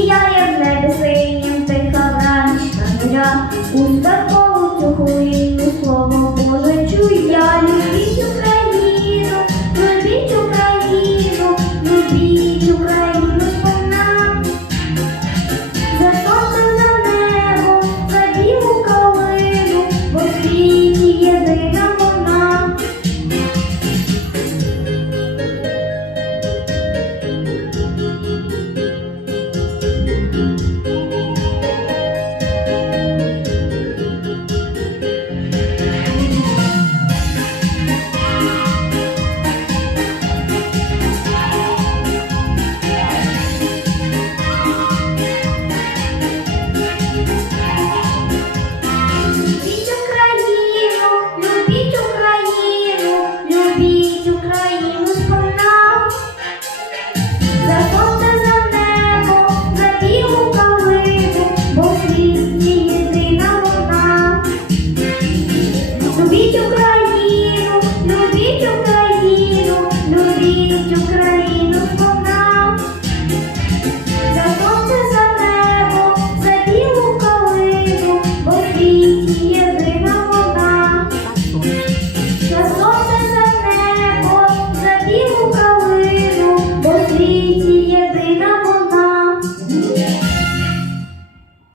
сияем на бескрайнем только вранье, когда устав ದಿನ